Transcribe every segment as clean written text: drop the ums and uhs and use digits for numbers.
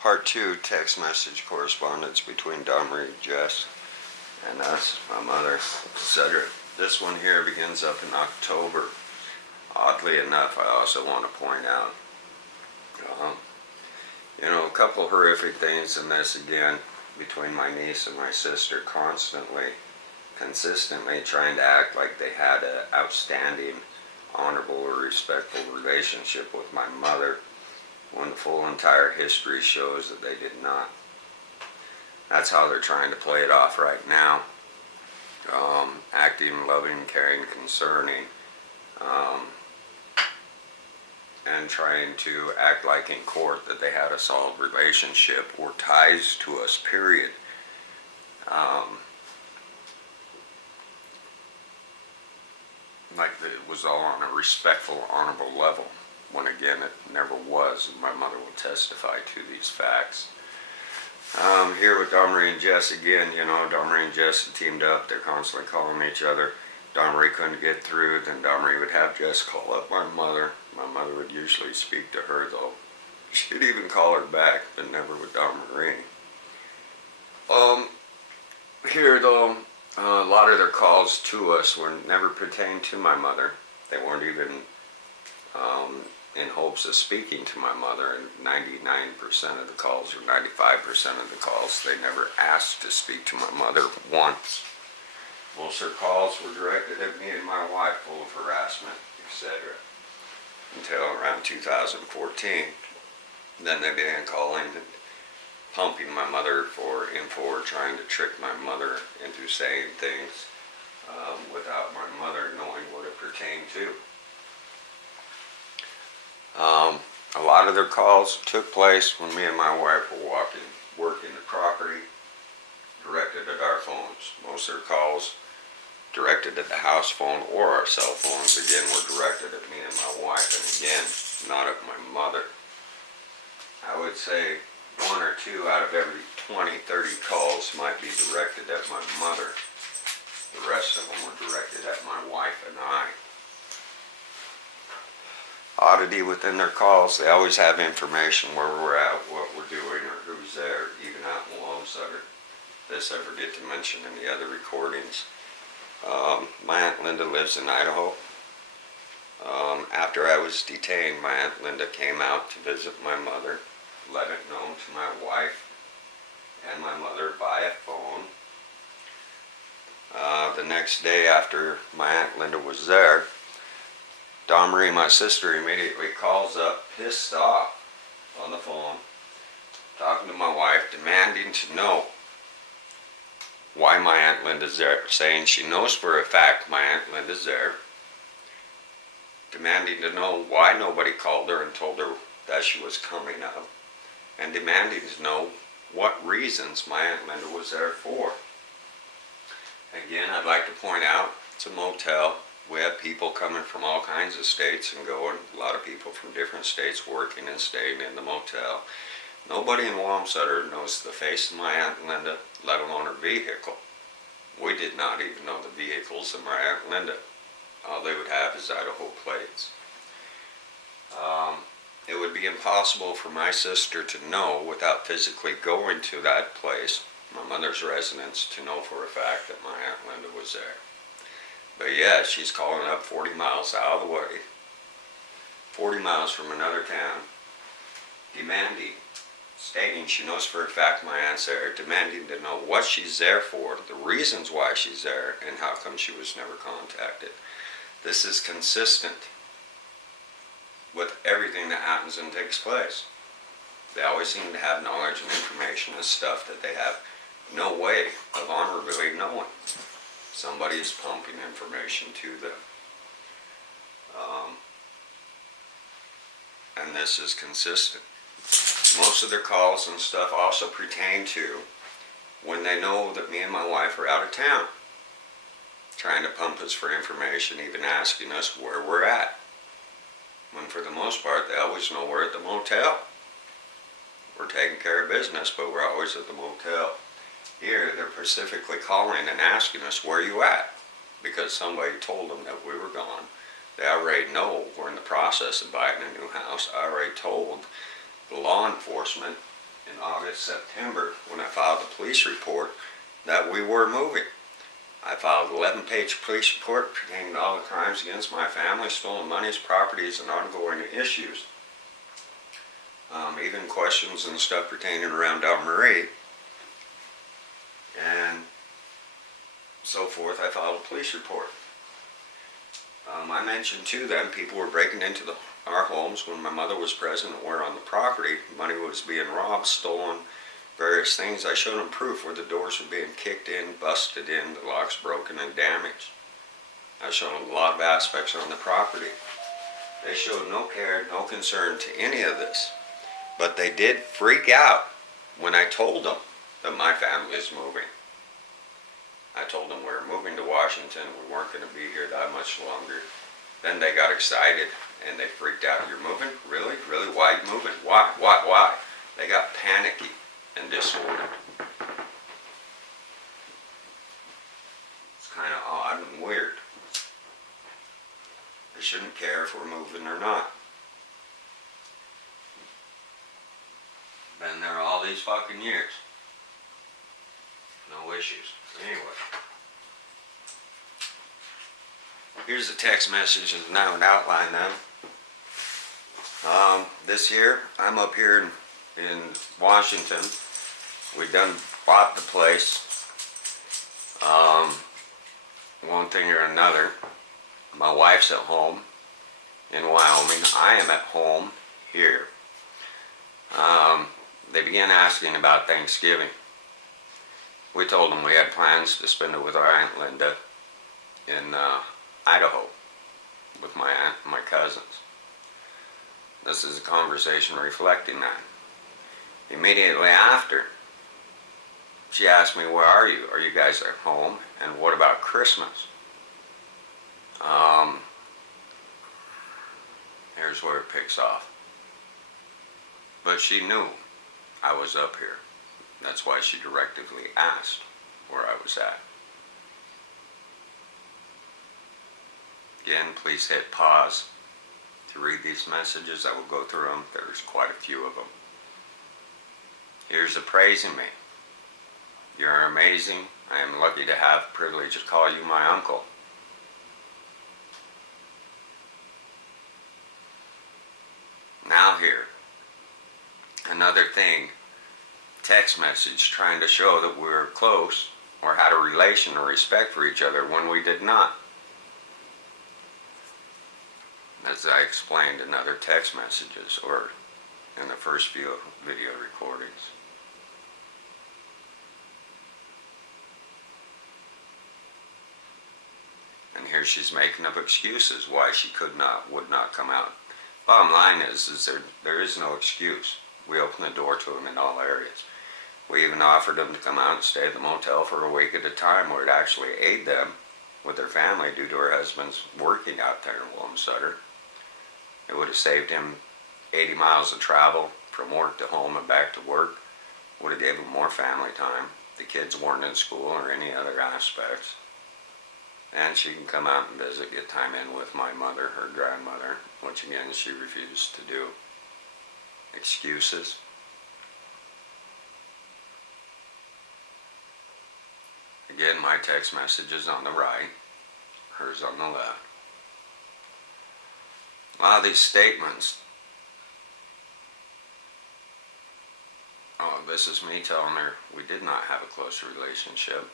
Part 2, text message correspondence between Domri and Jess and us, my mother, etc. This one here begins up in October. Oddly enough, I also want to point out, a couple horrific things in this again between my niece and my sister, consistently trying to act like they had an outstanding, honorable, or respectful relationship with my mother, when the full entire history shows that they did not. That's how they're trying to play it off right now. Acting loving, caring, concerning, and trying to act like in court that they had a solid relationship or ties to us, period. Like it was all on a respectful, honorable level, when again it never was, and my mother will testify to these facts. Here with Domri and Jess again, Domri and Jess had teamed up. They're constantly calling each other. Domri couldn't get through, then Domri would have Jess call up my mother. My mother would usually speak to her, though. She'd even call her back, but never with Domri. Here, though, a lot of their calls to us were never pertained to my mother. They weren't even in hopes of speaking to my mother, and 99% of the calls, or 95% of the calls, they never asked to speak to my mother once. Most of their calls were directed at me and my wife, full of harassment, etc. Until around 2014. Then they began calling and pumping my mother for info, or trying to trick my mother into saying things without my mother knowing what it pertained to. A lot of their calls took place when me and my wife were working the property, directed at our phones. Most of their calls directed at the house phone or our cell phones, again, were directed at me and my wife, and again, not at my mother. I would say 1 or 2 out of every 20, 30 calls might be directed at my mother. The rest of them were directed at my wife and I. Oddity within their calls, they always have information where we're at, what we're doing, or who's there, even out in Lone Sutter. This I forget to mention in the other recordings. My Aunt Linda lives in Idaho. After I was detained, my Aunt Linda came out to visit my mother, let it known to my wife and my mother via phone. The next day after my Aunt Linda was there, Domri, my sister, immediately calls up, pissed off, on the phone, talking to my wife, demanding to know why my Aunt Linda's there, saying she knows for a fact my Aunt Linda's there, demanding to know why nobody called her and told her that she was coming up, and demanding to know what reasons my Aunt Linda was there for. Again, I'd like to point out, it's a motel. We have people coming from all kinds of states and going, a lot of people from different states working and staying in the motel. Nobody in Wamsutter knows the face of my Aunt Linda, let alone her vehicle. We did not even know the vehicles of my Aunt Linda. All they would have is Idaho plates. It would be impossible for my sister to know, without physically going to that place, my mother's residence, to know for a fact that my Aunt Linda was there. But yeah, she's calling up 40 miles out of the way, 40 miles from another town, demanding, stating she knows for a fact my aunt's there, demanding to know what she's there for, the reasons why she's there, and how come she was never contacted. This is consistent with everything that happens and takes place. They always seem to have knowledge and information and stuff that they have no way of honorably knowing. Somebody is pumping information to them. And this is consistent. Most of their calls and stuff also pertain to when they know that me and my wife are out of town, trying to pump us for information, even asking us where we're at. When for the most part, they always know we're at the motel. We're taking care of business, but we're always at the motel. Here, they're specifically calling and asking us, where you at? Because somebody told them that we were gone. They already know we're in the process of buying a new house. I already told the law enforcement in August, September, when I filed the police report, that we were moving. I filed an 11-page police report pertaining to all the crimes against my family, stolen monies, properties, and ongoing issues. Even questions and stuff pertaining around Marie and so forth. I filed a police report. I mentioned to them people were breaking into our homes when my mother was present and were on the property. Money was being robbed, stolen, various things. I showed them proof where the doors were being kicked in, busted in, the locks broken and damaged. I showed them a lot of aspects on the property. They showed no care, no concern to any of this. But they did freak out when I told them that my family is moving. I told them we were moving to Washington, we weren't going to be here that much longer. Then they got excited and they freaked out. You're moving? Really? Really? Why are you moving? Why? Why? They got panicky and disordered. It's kind of odd and weird. They shouldn't care if we're moving or not. Been there all these fucking years. No issues. Anyway. Here's the text messages now and outline them. This here, I'm up here in Washington. We done bought the place. One thing or another. My wife's at home in Wyoming. I am at home here. They began asking about Thanksgiving. We told them we had plans to spend it with our Aunt Linda in Idaho with my aunt and my cousins. This is a conversation reflecting that. Immediately after, she asked me, where are you? Are you guys at home? And what about Christmas? Here's where it picks off. But she knew I was up here. That's why she directively asked where I was at. Again, please hit pause to read these messages. I will go through them. There's quite a few of them. Here's appraising me. You're amazing. I am lucky to have the privilege to call you my uncle. Now here, another thing, text message trying to show that we were close or had a relation or respect for each other when we did not. As I explained in other text messages or in the first few video recordings. And here she's making up excuses why she would not come out. Bottom line is there is no excuse. We open the door to them in all areas. We even offered them to come out and stay at the motel for a week at a time where it actually aid them with their family due to her husband's working out there in Williams-Sutter. It would have saved him 80 miles of travel from work to home and back to work. Would have gave him more family time. The kids weren't in school or any other aspects. And she can come out and visit, get time in with my mother, her grandmother, which again she refused to do. Excuses. Again, my text message is on the right, hers on the left. A lot of these statements, this is me telling her we did not have a close relationship.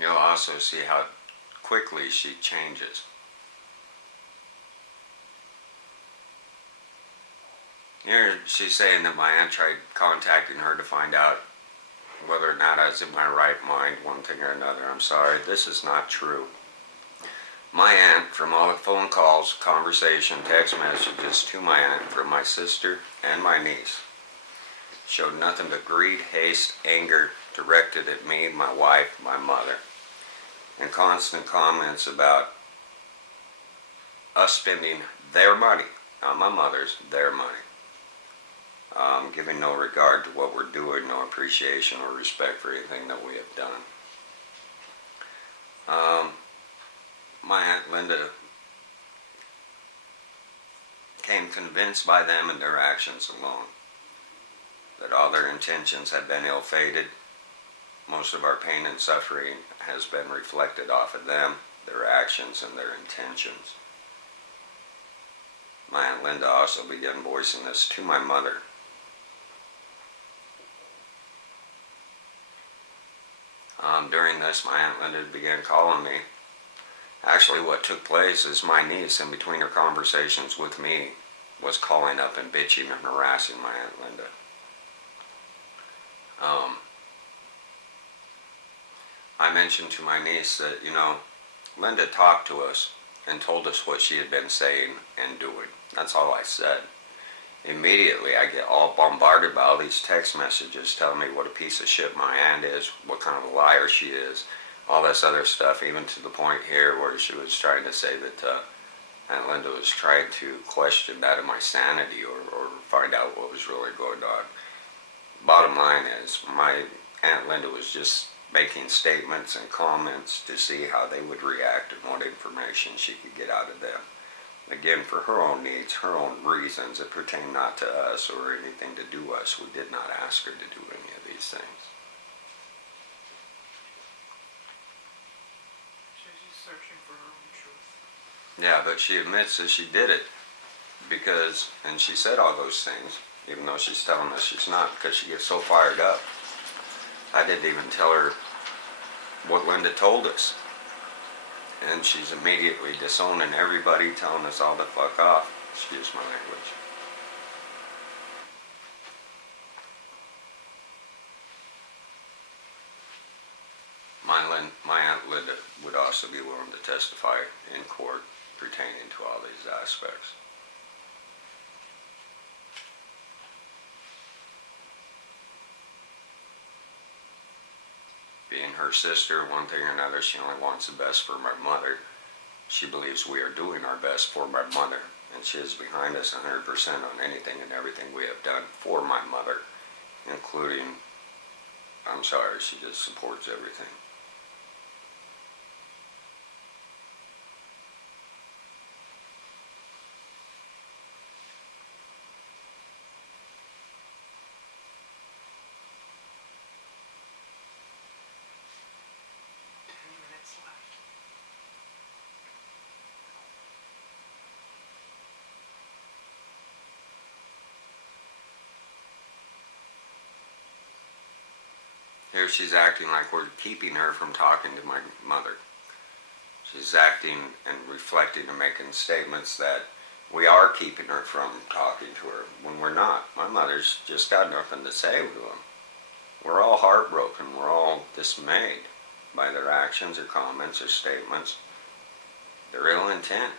You'll also see how quickly she changes. Here she's saying that my aunt tried contacting her to find out whether or not I was in my right mind, one thing or another. I'm sorry, this is not true. My aunt, from all the phone calls, conversation, text messages to my aunt from my sister and my niece, showed nothing but greed, haste, anger directed at me, my wife, my mother, and constant comments about us spending their money, not my mother's, their money. Giving no regard to what we're doing, no appreciation or respect for anything that we have done. My Aunt Linda came convinced by them and their actions alone that all their intentions had been ill-fated. Most of our pain and suffering has been reflected off of them, their actions, and their intentions. My Aunt Linda also began voicing this to my mother. During this, my Aunt Linda began calling me. Actually, what took place is my niece, in between her conversations with me, was calling up and bitching and harassing my Aunt Linda. I mentioned to my niece that, Linda talked to us and told us what she had been saying and doing. That's all I said. Immediately, I get all bombarded by all these text messages telling me what a piece of shit my aunt is, what kind of a liar she is, all this other stuff, even to the point here where she was trying to say that Aunt Linda was trying to question that of my sanity or find out what was really going on. Bottom line is, my Aunt Linda was just making statements and comments to see how they would react and what information she could get out of them. Again, for her own needs, her own reasons, it pertained not to us or anything to do us. We did not ask her to do any of these things. She's searching for her own truth. Yeah, but she admits that she did it because, and she said all those things, even though she's telling us she's not, because she gets so fired up. I didn't even tell her what Linda told us. And she's immediately disowning everybody, telling us all to fuck off. Excuse my language. My Aunt Linda would also be willing to testify in court pertaining to all these aspects. Being her sister, one thing or another, she only wants the best for my mother. She believes we are doing our best for my mother, and she is behind us 100% on anything and everything we have done for my mother, including, I'm sorry, she just supports everything. Here she's acting like we're keeping her from talking to my mother. She's acting and reflecting and making statements that we are keeping her from talking to her when we're not. My mother's just got nothing to say to them. We're all heartbroken. We're all dismayed by their actions or comments or statements. Their ill intent.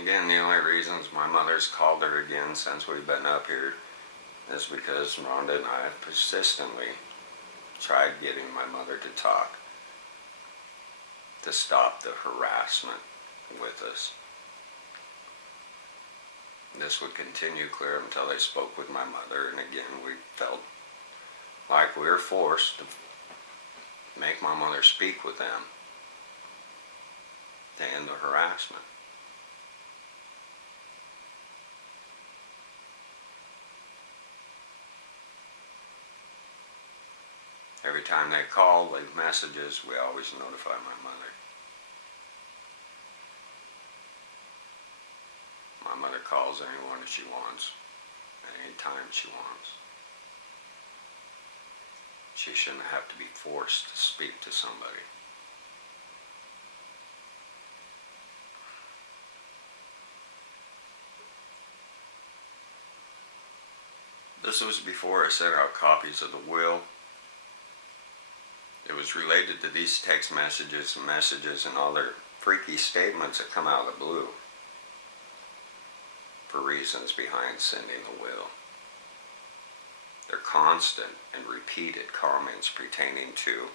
again, the only reasons my mother's called her again since we've been up here is because Rhonda and I have persistently tried getting my mother to talk, to stop the harassment with us. This would continue clear until they spoke with my mother, and again we felt like we were forced to make my mother speak with them to end the harassment. Every time they call, leave messages, we always notify my mother. My mother calls anyone that she wants, at any time she wants. She shouldn't have to be forced to speak to somebody. This was before I sent out copies of the will. It was related to these text messages and all their freaky statements that come out of the blue for reasons behind sending the will. They're constant and repeated comments pertaining to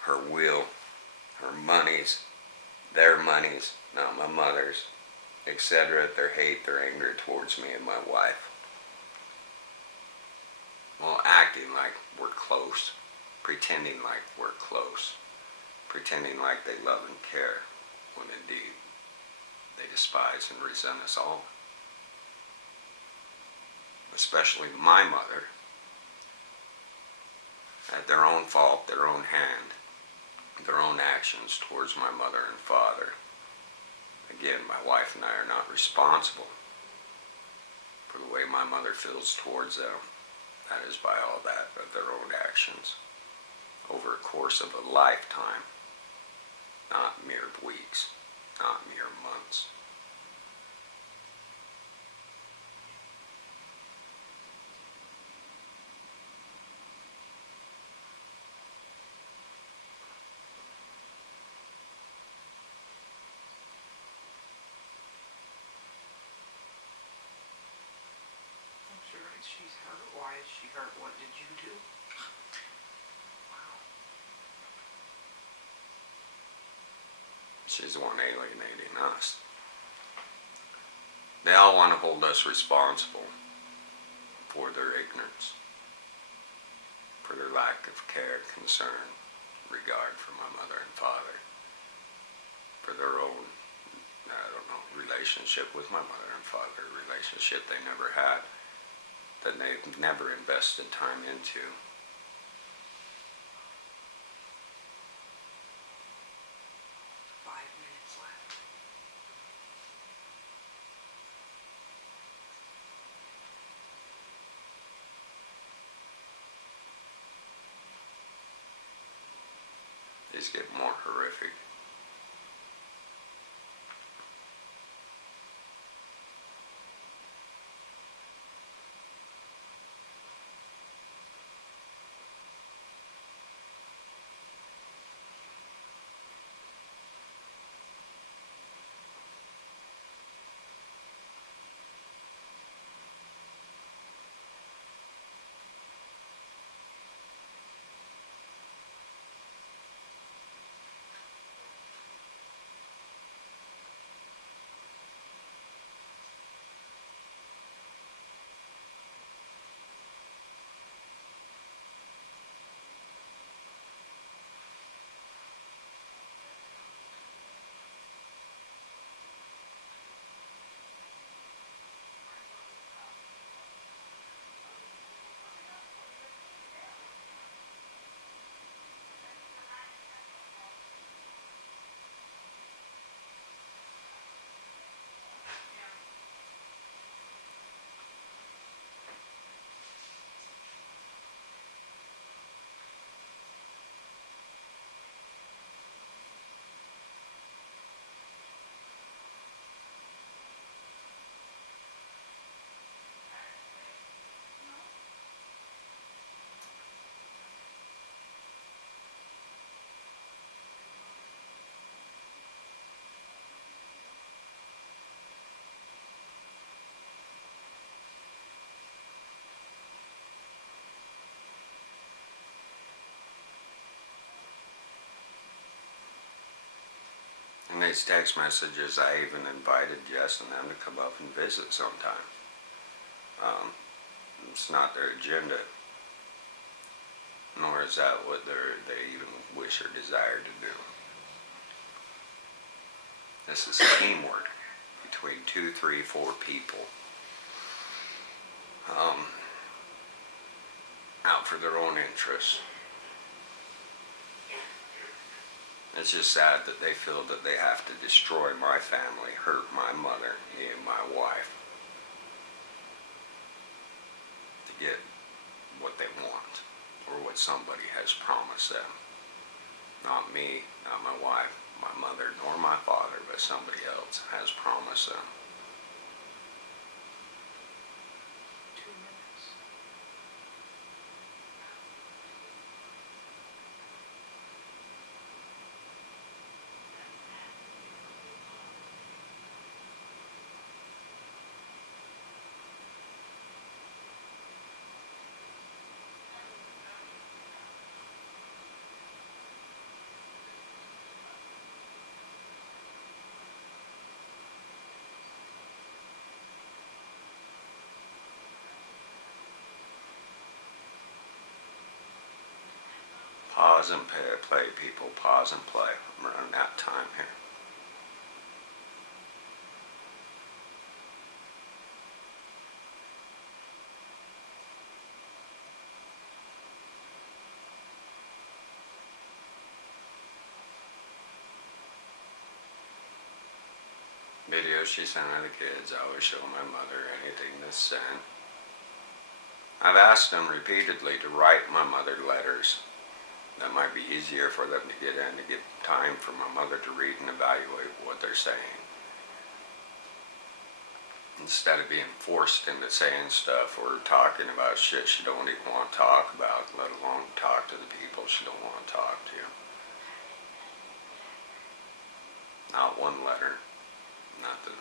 her will, her monies, their monies, not my mother's, etc. Their hate, their anger towards me and my wife. Well, acting like we're close, pretending like we're close, pretending like they love and care, when indeed they despise and resent us all. Especially my mother, at their own fault, their own hand, their own actions towards my mother and father. Again, my wife and I are not responsible for the way my mother feels towards them. That is by all that of their own actions over a course of a lifetime, not mere weeks, not mere months. I'm sure she's hurt. Why is she hurt? What did you do? Wow. She's the one alienating us. They all want to hold us responsible for their ignorance, for their lack of care, concern, regard for my mother and father, for their own, relationship with my mother and father, a relationship they never had, that they've never invested time into. Left. These get more horrific. these text messages, I even invited Jess and them to come up and visit sometime. It's not their agenda, nor is that what they even wish or desire to do. This is teamwork between 2, 3, 4 people out for their own interests. It's just sad that they feel that they have to destroy my family, hurt my mother, me and my wife, to get what they want, or what somebody has promised them. Not me, not my wife, my mother, nor my father, but somebody else has promised them. 2 minutes. Pause and play, people. Pause and play. I'm running out of time here. Videos she sent of the kids, I always show my mother anything that's sent. I've asked them repeatedly to write my mother letters. That might be easier for them to get in, to get time for my mother to read and evaluate what they're saying. Instead of being forced into saying stuff or talking about shit she don't even want to talk about, let alone talk to the people she don't want to talk to. Not one letter. Nothing.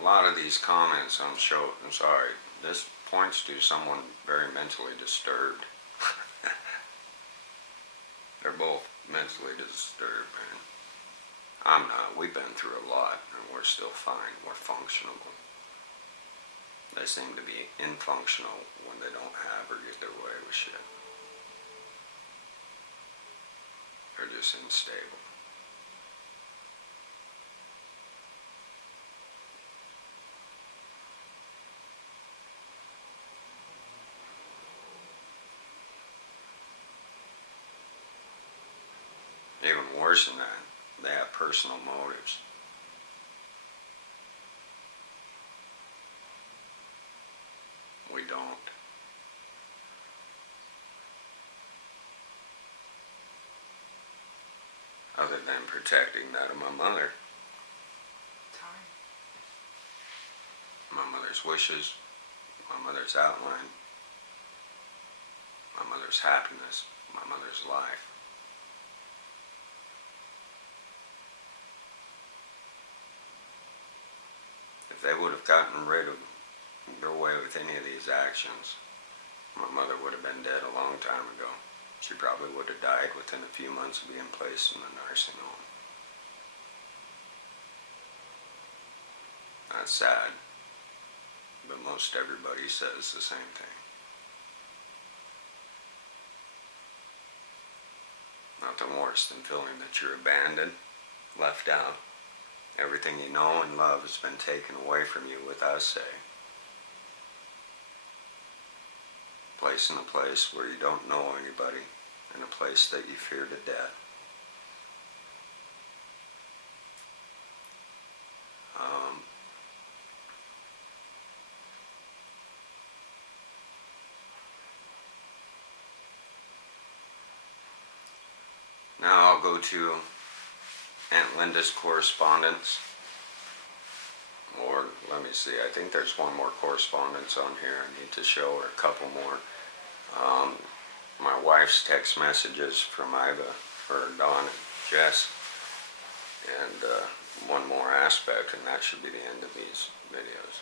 A lot of these comments I'm sorry, this points to someone very mentally disturbed. They're both mentally disturbed, man. I'm not. We've been through a lot, and we're still fine. We're functional. They seem to be infunctional when they don't have or get their way with shit. They're just unstable. Even worse than that, they have personal motives. We don't. Other than protecting that of my mother. Time. My mother's wishes, my mother's outline, my mother's happiness, my mother's life. If they would have gotten rid of their way with any of these actions, my mother would have been dead a long time ago. She probably would have died within a few months of being placed in the nursing home. That's sad, but most everybody says the same thing. Nothing worse than feeling that you're abandoned, left out. Everything you know and love has been taken away from you without say. Placed in a place where you don't know anybody, in a place that you fear to death. Now I'll go to Aunt Linda's correspondence. Or, let me see, I think there's one more correspondence on here I need to show, or a couple more. My wife's text messages from Iva or Dawn and Jess. And one more aspect, and that should be the end of these videos.